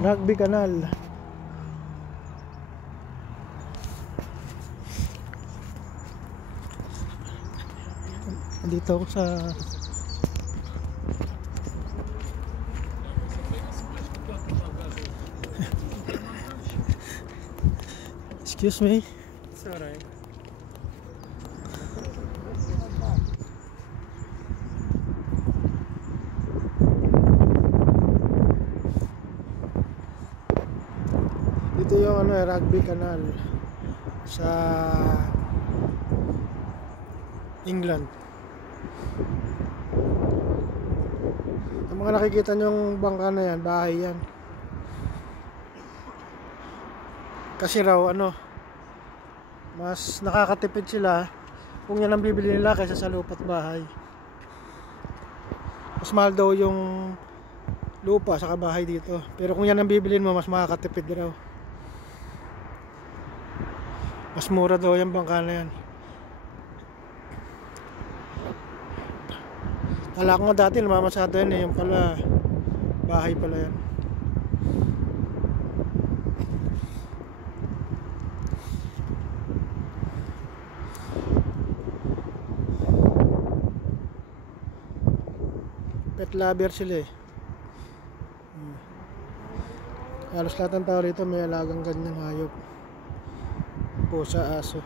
Rugby Canal. Dito ako sa excuse me. It's alright. Dito yung Rugby Canal sa England. Ang mga nakikita nyong bangka na yan, bahay yan. Kasi raw mas nakakatipid sila kung yan ang bibili nila kaysa sa lupa't bahay. Mas mahal daw yung lupa sa bahay dito, pero kung yan ang bibilin mo, mas makakatipid raw. Mas mura daw yung bangka na yan. Kala ko nga dati namamasada yan yung pala bahay pala yan. Pet lover sila eh. Halos lahat ng tao rito may alagang ganyan hayop. Pusa, aso.